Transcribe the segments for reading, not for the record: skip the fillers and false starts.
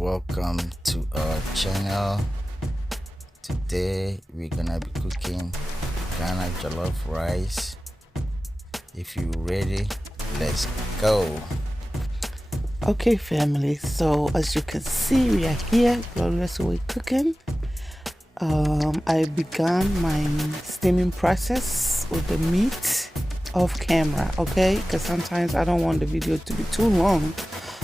welcome to our channel. Today we're gonna be cooking Ghana jollof rice. If you're ready, let's go. Okay family, so as you can see, we are here gloriously cooking. I began my steaming process with the meat off camera, okay, because sometimes I don't want the video to be too long.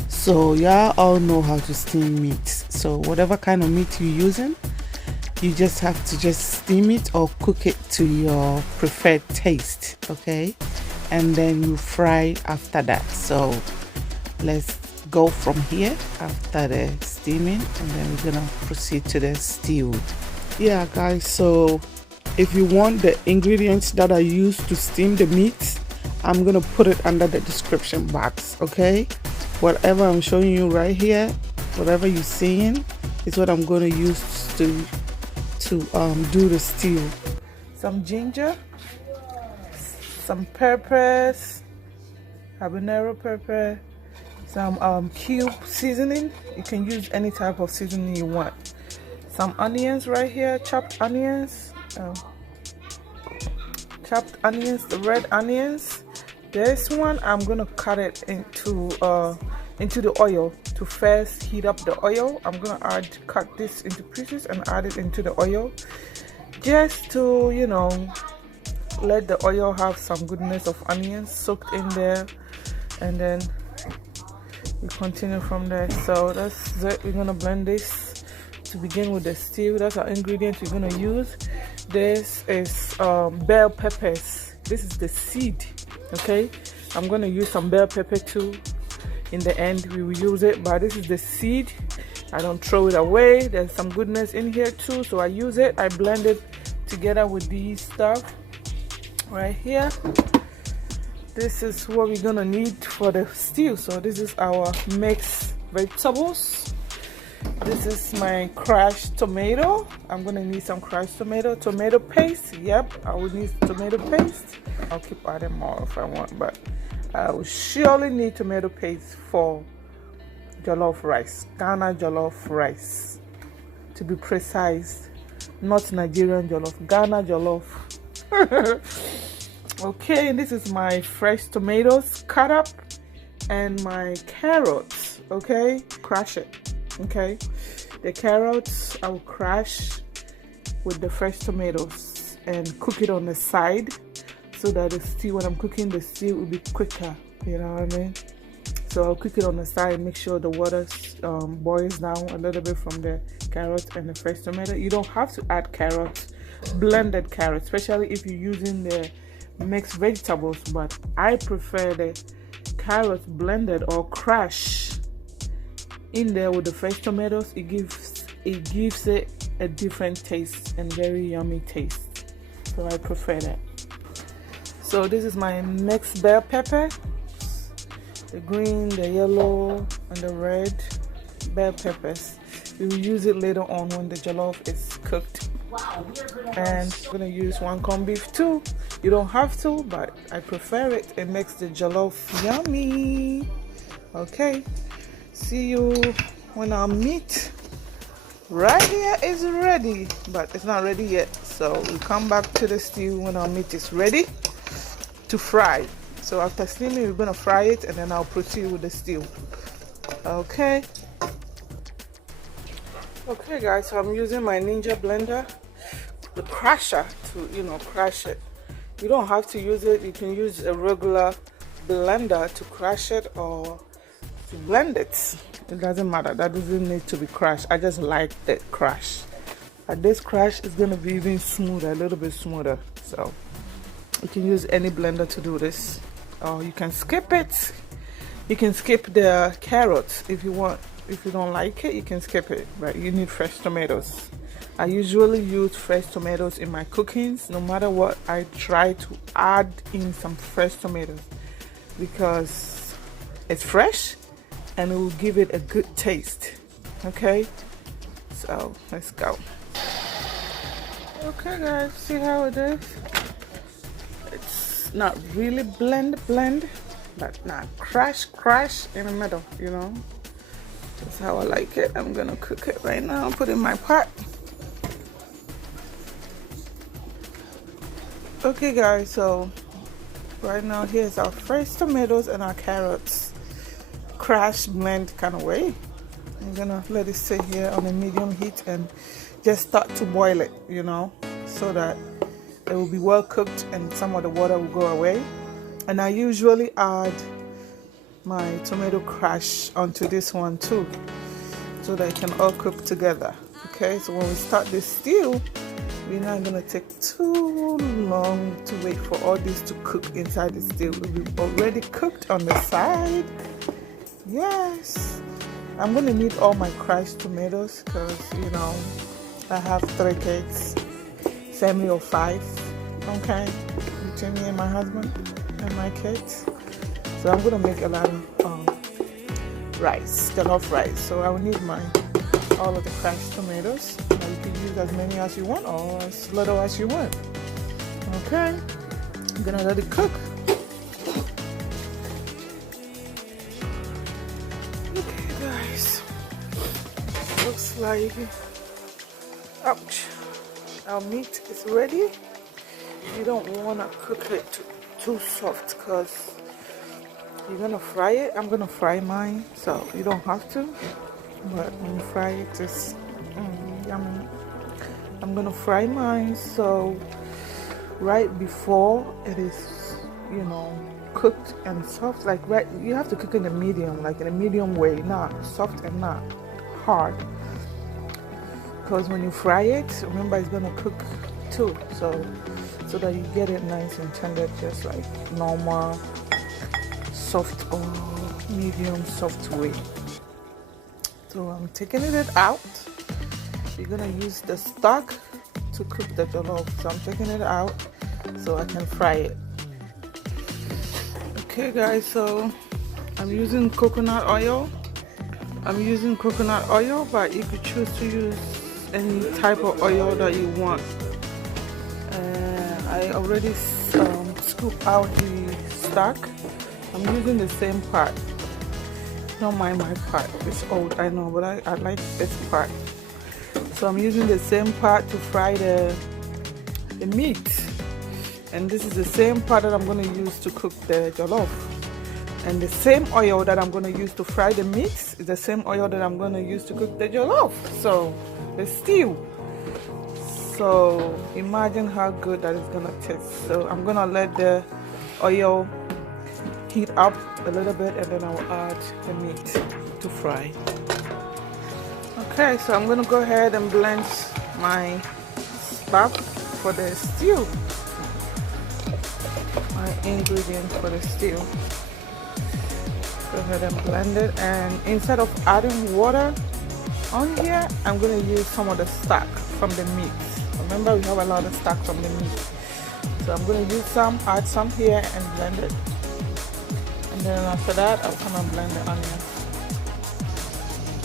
So y'all all know how to steam meat, so whatever kind of meat you're using, you just have to just steam it or cook it to your preferred taste, okay, and then you fry after that. So let's go from here after the steaming, and then we're gonna proceed to the stew. Yeah guys, so if you want the ingredients that I use to steam the meat, I'm gonna put it under the description box, okay? Whatever I'm showing you right here, whatever you're seeing is what I'm gonna use to do the stew. Some ginger, some peppers, habanero pepper, some cube seasoning. You can use any type of seasoning you want. Some onions right here, chopped onions, the red onions. This one I'm gonna cut it into the oil to first heat up the oil. I'm gonna cut this into pieces and add it into the oil, just to, you know, let the oil have some goodness of onions soaked in there, and then we continue from there. So that's it. We're gonna blend this to begin with the stew. That's our ingredients we're gonna use. This is bell peppers. This is the seed, okay? I'm gonna use some bell pepper too. In the end we will use it, but this is the seed. I don't throw it away. There's some goodness in here too, so I use it. I blend it together with these stuff right here. This is what we're gonna need for the stew. So this is our mixed vegetables. This is my crushed tomato. I'm gonna need some crushed tomato paste. Yep, I will need tomato paste. I'll keep adding more if I want, but I will surely need tomato paste for jollof rice, Ghana jollof rice, to be precise. Not Nigerian jollof, Ghana jollof. Okay, this is my fresh tomatoes cut up, and my carrots, okay, crush it. Okay, the carrots I will crush with the fresh tomatoes and cook it on the side, so that the stew, when I'm cooking the stew, will be quicker, you know what I mean? So I'll cook it on the side, make sure the water boils down a little bit from the carrots and the fresh tomato. You don't have to add carrots, blended carrots, especially if you're using the mixed vegetables, but I prefer the carrots blended or crushed in there with the fresh tomatoes. It gives it a different taste and very yummy taste, so I prefer that. So this is my mixed bell pepper, the green, the yellow, and the red bell peppers. We will use it later on when the jollof is cooked. And I'm gonna use one corned beef too. You don't have to, but I prefer it. It makes the jollof yummy. Okay, see you when our meat right here is ready, but it's not ready yet. So we'll come back to the stew when our meat is ready to fry. So after steaming, we're gonna fry it, and then I'll proceed with the stew. Okay guys, so I'm using my Ninja blender, the crusher, to, you know, crush it. You don't have to use it. You can use a regular blender to crush it or to blend it. It doesn't matter. That doesn't need to be crushed. I just like the crush. But this crush is gonna be even smoother, a little bit smoother. So you can use any blender to do this, or you can skip it. You can skip the carrots if you want. If you don't like it, you can skip it, but you need fresh tomatoes. I usually use fresh tomatoes in my cookings. No matter what, I try to add in some fresh tomatoes because it's fresh and it will give it a good taste. Okay, so let's go. Okay guys, see how it is? It's not really blend, but not crush in the middle, you know. That's how I like it. I'm gonna cook it right now. Put it in my pot. Okay guys, so right now here's our fresh tomatoes and our carrots. Crash blend kind of way. I'm gonna let it sit here on a medium heat and just start to boil it, you know, so that it will be well cooked and some of the water will go away. And I usually add my tomato crash onto this one too, so that it can all cook together. Okay, so when we start this stew, we're not gonna take too long to wait for all this to cook inside the stew. It will be already cooked on the side. Yes, I'm gonna need all my crushed tomatoes because, you know, I have 3 kids, family of 5, okay, between me and my husband and my kids. So I'm gonna make a lot of rice, jollof rice. So I will need all of the crushed tomatoes. Now you can use as many as you want or as little as you want. Okay, I'm gonna let it cook. Okay guys, looks like, ouch, our meat is ready. You don't want to cook it too soft because you're gonna fry it. I'm gonna fry mine, so you don't have to, but when you fry it, it's yummy. I'm gonna fry mine so right before it is, you know, cooked and soft, like right, you have to cook in a medium, like in a medium way, not soft and not hard, because when you fry it, remember it's gonna cook too, so that you get it nice and tender, just like normal soft or medium soft way. So I'm taking it out. You're gonna use the stock to cook the jollof, so I'm taking it out so I can fry it. Okay guys, so I'm using coconut oil. I'm using coconut oil, but you could choose to use any type of oil that you want. And I already scooped out the stock. I'm using the same pot. Don't mind my pot, it's old, I know, but I like this pot. So I'm using the same pot to fry the meat. And this is the same pot that I'm going to use to cook the jollof. And the same oil that I'm going to use to fry the meat is the same oil that I'm going to use to cook the jollof. So, the stew. So, imagine how good that is going to taste. So, I'm going to let the oil heat up a little bit and then I'll add the meat to fry. Okay, so I'm going to go ahead and blend my stuff for the stew. My ingredients for the stew. Go ahead and blend it, and instead of adding water on here, I'm going to use some of the stock from the meat. Remember, we have a lot of stock from the meat. So I'm going to use some, add some here and blend it. And then after that, I'll come and blend the onion.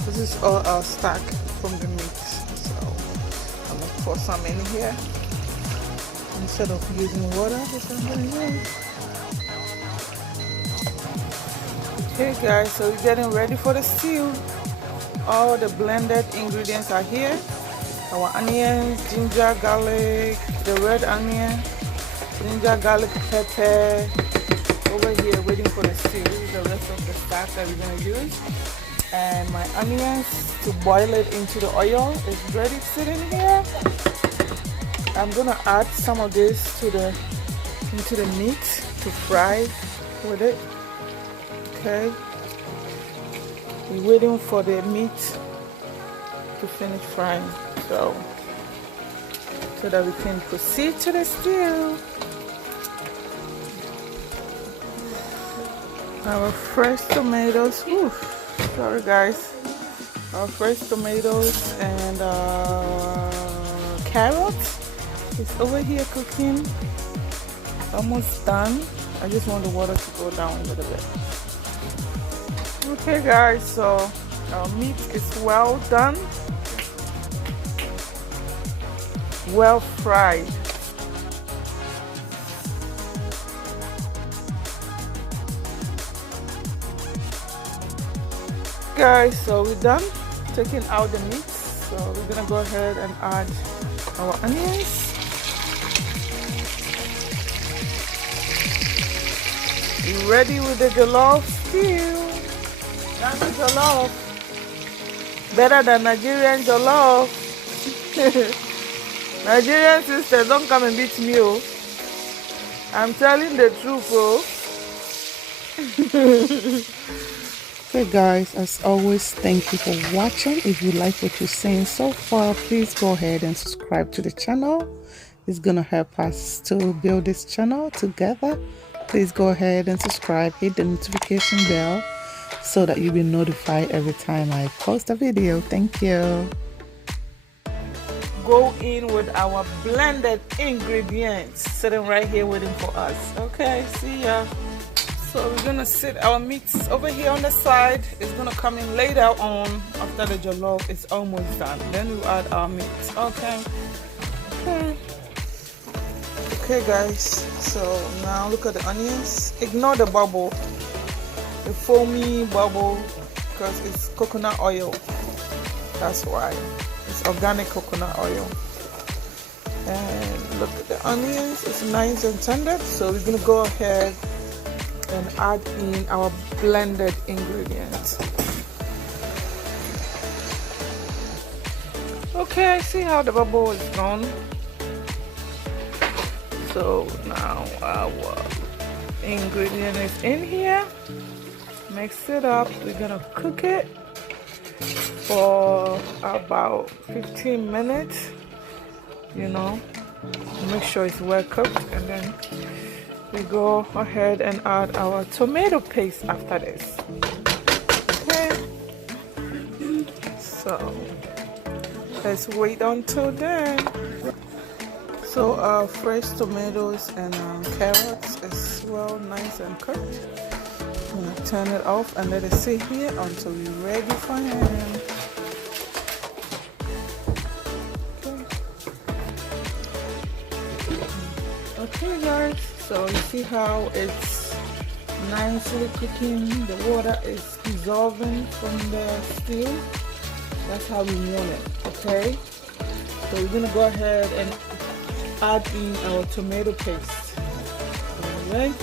This is all our stock from the meat. So I'm going to pour some in here. Instead of using water, this I'm going to use. Okay guys, so we're getting ready for the stew. All the blended ingredients are here. Our onions, ginger, garlic, the red onion, ginger, garlic, pepper. Over here waiting for the stew. This is the rest of the stock that we're going to use. And my onions to boil it into the oil is ready sitting here. I'm going to add some of this into the meat to fry with it. Okay, we're waiting for the meat to finish frying, so that we can proceed to the stew. Our fresh tomatoes, sorry guys, our fresh tomatoes and carrots is over here cooking, almost done. I just want the water to go down a little bit. Okay guys, so our meat is well done, well fried. guys, so we're done taking out the meat. So we're gonna go ahead and add our onions. You ready with the jollof stew? That's the jollof. Better than Nigerian jollof. Nigerian sisters, don't come and beat me, oh. I'm telling the truth, oh. Okay guys, as always, thank you for watching. If you like what you're seeing so far, please go ahead and subscribe to the channel. It's gonna help us to build this channel together. Please go ahead and subscribe, hit the notification bell so that you'll be notified every time I post a video. Thank you. Go in with our blended ingredients sitting right here waiting for us. Okay, see ya. So we're gonna sit our meats over here on the side. It's gonna come in later on after the jollof is almost done. Then we'll add our meats. Okay guys, so now look at the onions. Ignore the bubble, the foamy bubble, because it's coconut oil. That's why. It's organic coconut oil. And look at the onions, it's nice and tender. So we're gonna go ahead and add in our blended ingredients. Okay, see how the bubble is gone. So now our ingredient is in here. Mix it up. We're gonna cook it for about 15 minutes. You know, make sure it's well cooked, and then we go ahead and add our tomato paste after this. Okay, so let's wait until then. So our fresh tomatoes and carrots is well nice and cooked. I'm gonna turn it off and let it sit here until we're ready for him. Okay guys, so you see how it's nicely cooking. The water is dissolving from the stew. That's how we want it, okay? So we're gonna go ahead and add in our tomato paste. Alright.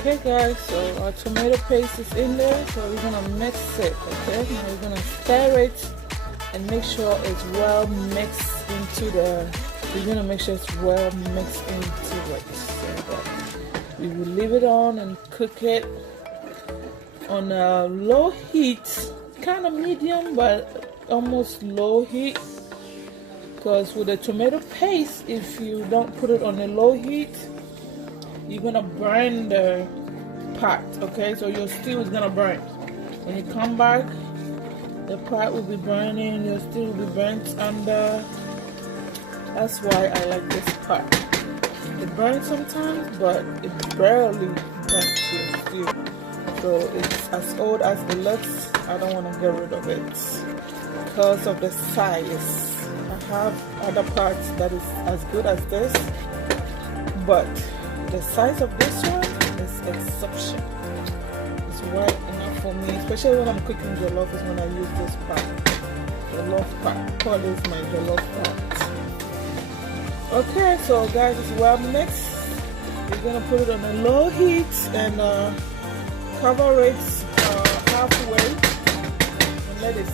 Okay guys, so our tomato paste is in there, so we're gonna mix it, okay? Now we're gonna stir it and make sure it's well mixed into the, we're gonna make sure it's well mixed into it. So that we will leave it on and cook it on a low heat, kind of medium, but almost low heat. Because with the tomato paste, if you don't put it on a low heat, you're gonna burn the pot, okay? So your stew is gonna burn. When you come back, the pot will be burning, your stew will be burnt under. That's why I like this pot. It burns sometimes, but it barely burns your stew. So it's as old as it looks. I don't want to get rid of it because of the size. I have other parts that is as good as this, but the size of this one is exceptional. It's right enough for me, especially when I'm cooking jollof is when I use this pot. Jollof pot. Call this my jollof pot. Okay, so guys, it's well mixed. We're gonna put it on a low heat and cover it halfway and let it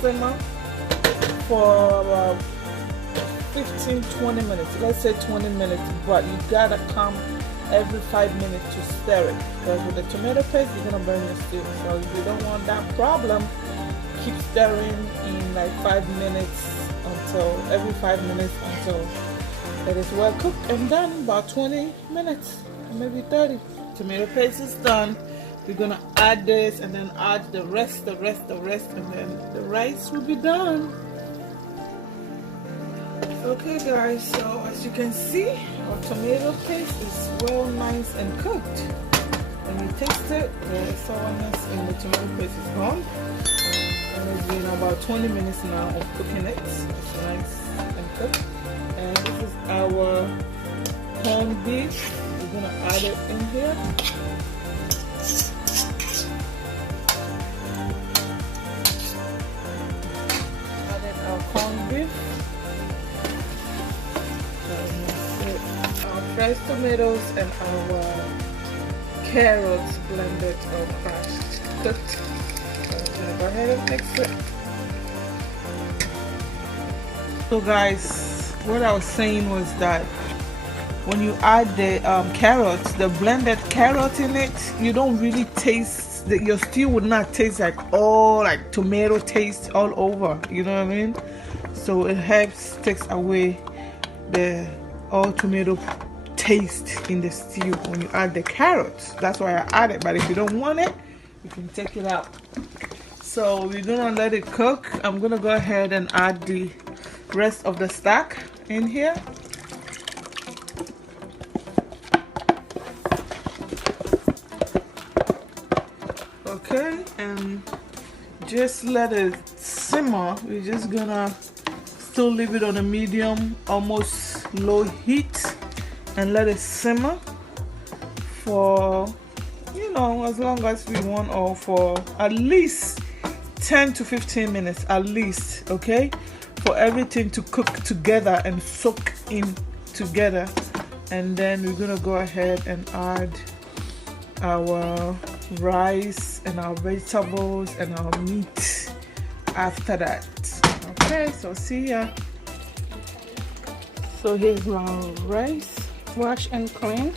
simmer for about 15-20 minutes. Let's say 20 minutes, but you gotta come every 5 minutes to stir it, because with the tomato paste you're gonna burn your stew. So if you don't want that problem, keep stirring in like 5 minutes until every 5 minutes until it is well cooked and done. About 20 minutes, maybe 30. Tomato paste is done. We're gonna add this and then add the rest, and then the rice will be done. Okay guys, so as you can see, our tomato paste is well nice and cooked. When you taste it, the sourness in the tomato paste is gone. And it's been about 20 minutes now of cooking it. It's nice and cooked. And this is our corned beef. We're gonna add it in here. fresh tomatoes and our carrots blended or crushed, cooked. So I'm gonna go ahead and mix it. So guys, what I was saying was that when you add the carrots, the blended carrot in it, you don't really taste that. Your stew would not taste like tomato taste all over, you know what I mean? So it helps takes away the all tomato taste in the stew when you add the carrots. That's why I add it, but if you don't want it, you can take it out. So we're gonna let it cook. I'm gonna go ahead and add the rest of the stock in here. Okay, and just let it simmer. We're just gonna still leave it on a medium, almost low heat, and let it simmer for, you know, as long as we want, or for at least 10 to 15 minutes at least, okay, for everything to cook together and soak in together. And then we're gonna go ahead and add our rice and our vegetables and our meat after that. Okay, so see ya. So here's my rice, washed and clean,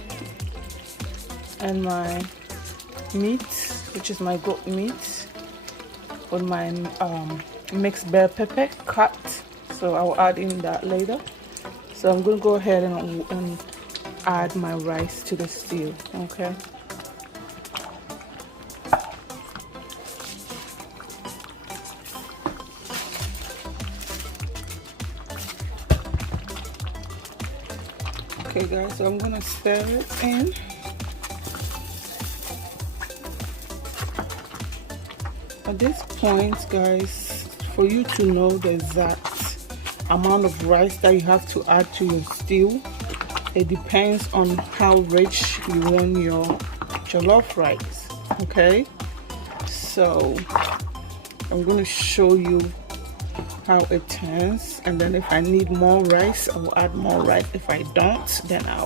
and my meat, which is my goat meat, with my mixed bell pepper cut. So I'll add in that later. So I'm gonna go ahead and add my rice to the stew. Okay. Okay guys, so I'm gonna stir it in. At this point guys, for you to know the exact amount of rice that you have to add to your stew, it depends on how rich you want your jollof rice. Okay, so I'm gonna show you how it turns, and then if I need more rice, I will add more rice. If I don't, then I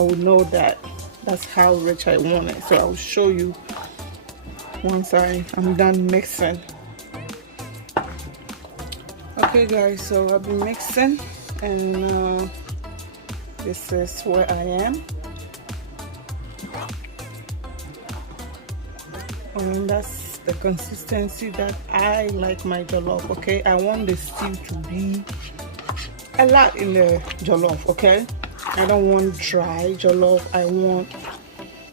will know that that's how rich I want it. So I'll show you once I'm done mixing. Okay guys, so I've been mixing, and this is where I am, and that's the consistency that I like my jollof. Okay, I want the stew to be a lot in the jollof. Okay, I don't want dry jollof. I want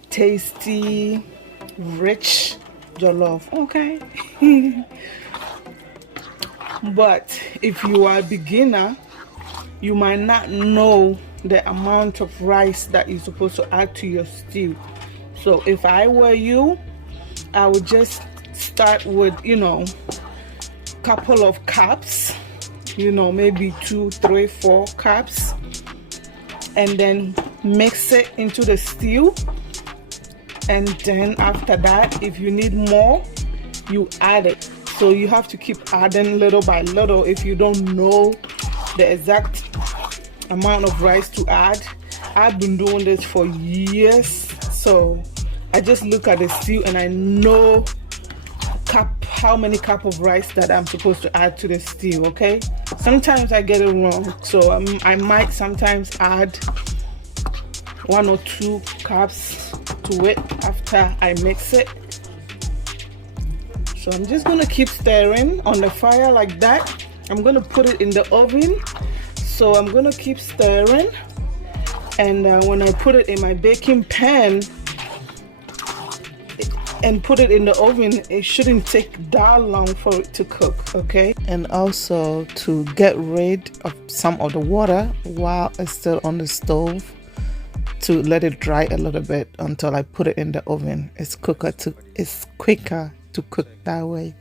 tasty, rich jollof. Okay. But if you are a beginner, you might not know the amount of rice that you're supposed to add to your stew. So if I were you, I would just start with, you know, couple of cups, you know, maybe 2, 3, 4 cups, and then mix it into the stew. And then after that, if you need more, you add it. So you have to keep adding little by little if you don't know the exact amount of rice to add. I've been doing this for years, so I just look at the stew and I know how many cup of rice that I'm supposed to add to the stew. Okay, sometimes I get it wrong, so I might sometimes add 1 or 2 cups to it after I mix it. So I'm just gonna keep stirring on the fire like that. I'm gonna put it in the oven, so I'm gonna keep stirring, and when I put it in my baking pan and put it in the oven, it shouldn't take that long for it to cook. Okay, and also to get rid of some of the water while it's still on the stove, to let it dry a little bit until I put it in the oven. It's quicker to cook that way.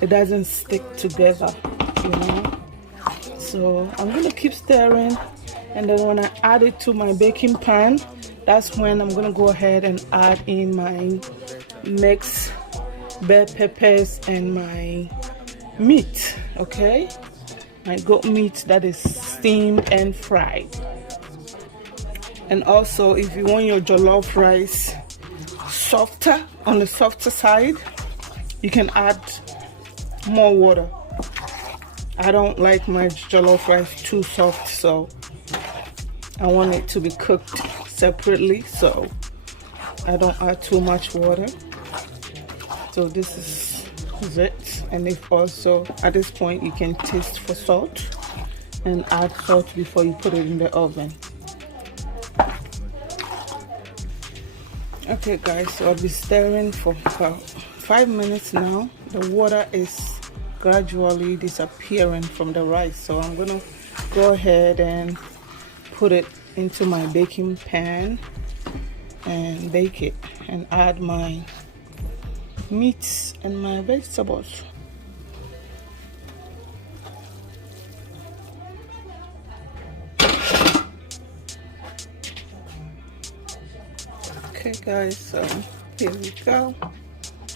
It doesn't stick together, you know. So I'm gonna keep stirring, and then when I add it to my baking pan, that's when I'm gonna go ahead and add in my mixed bell peppers and my meat. Okay, my goat meat that is steamed and fried. And also, if you want your jollof rice softer, on the softer side, you can add more water. I don't like my jollof rice too soft, so I want it to be cooked separately, so I don't add too much water. So this is it. And if also at this point you can taste for salt and add salt before you put it in the oven. Okay guys, so I'll be stirring for about 5 minutes now. The water is gradually disappearing from the rice, so I'm gonna go ahead and put it into my baking pan and bake it and add my meats and my vegetables. Okay guys, so here we go.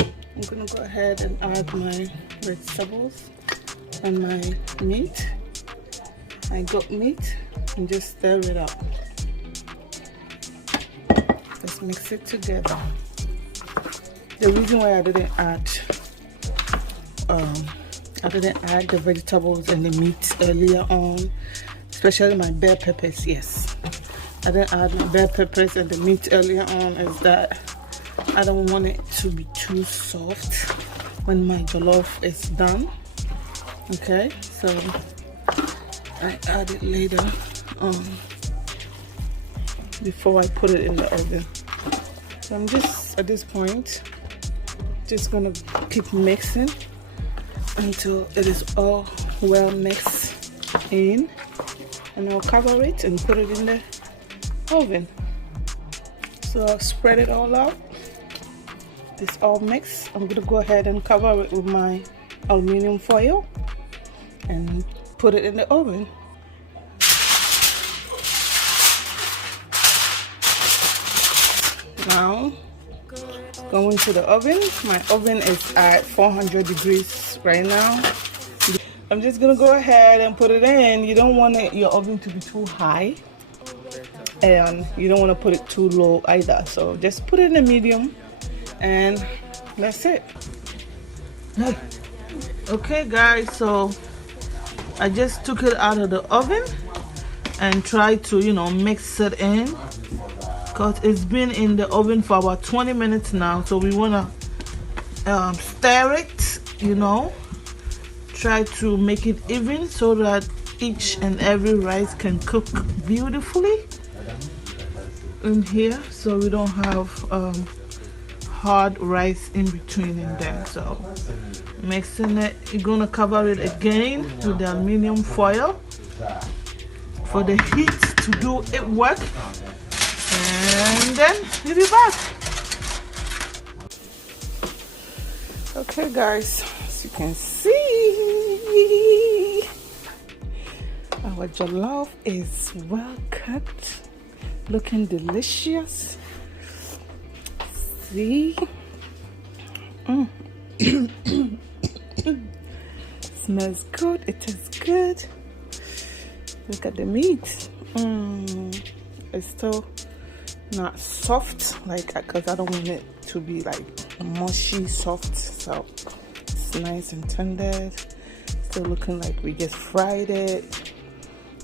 I'm gonna go ahead and add my vegetables and my meat, my goat meat, and just stir it up. Let's mix it together. The reason why I didn't add the vegetables and the meat earlier on, especially my bell peppers, yes, I didn't add my bell peppers and the meat earlier on, is that I don't want it to be too soft when my jollof is done. Okay, so I add it later on before I put it in the oven. So I'm just at this point just gonna keep mixing until it is all well mixed in, and I'll cover it and put it in the oven. So I'll spread it all out. It's all mixed. I'm gonna go ahead and cover it with my aluminum foil and put it in the oven. Now going to the oven. My oven is at 400 degrees right now. I'm just gonna go ahead and put it in. You don't want your oven to be too high, and you don't want to put it too low either, so just put it in a medium and that's it. Okay guys, so I just took it out of the oven and tried to, you know, mix it in, because it's been in the oven for about 20 minutes now. So we want to stir it, you know, try to make it even so that each and every rice can cook beautifully in here, so we don't have hard rice in between in there. So mixing it, you're gonna cover it again with the aluminum foil for the heat to do it work, and then we'll be back. Okay guys, as you can see, our jollof is well cooked, looking delicious. See? Smells good. It is good. Look at the meat. It's still not soft, like, because I don't want it to be like mushy soft. So it's nice and tender. Still looking like we just fried it.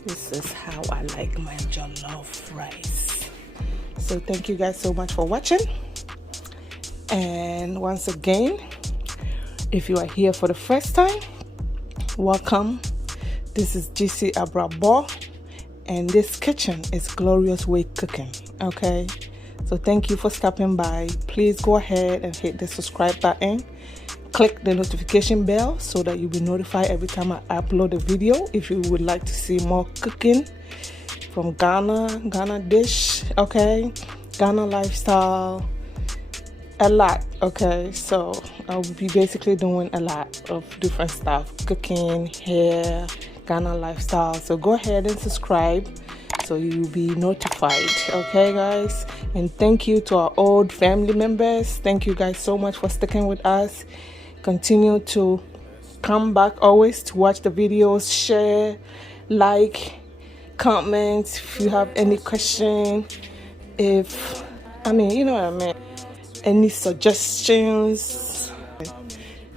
This is how I like my jollof rice. So thank you guys so much for watching. And once again, if you are here for the first time, welcome. This is Gee-Cee Abrabo, and this kitchen is Glorious Way Cooking. Okay, so thank you for stopping by. Please go ahead and hit the subscribe button, click the notification bell so that you'll be notified every time I upload a video. If you would like to see more cooking from Ghana dish, okay, Ghana lifestyle, a lot. Okay, so I'll be basically doing a lot of different stuff, cooking, hair, Ghana lifestyle. So go ahead and subscribe so you'll be notified. Okay guys, and thank you to our old family members. Thank you guys so much for sticking with us. Continue to come back always to watch the videos, share, like, comment if you have any question, if you know what I mean, any suggestions,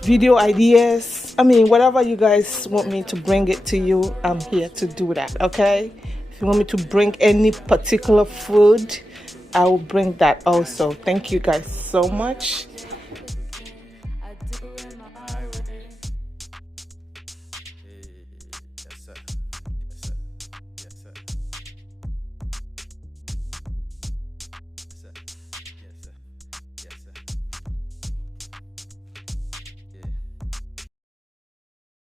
video ideas, whatever you guys want me to bring it to you, I'm here to do that. Okay, if you want me to bring any particular food, I will bring that also. Thank you guys so much.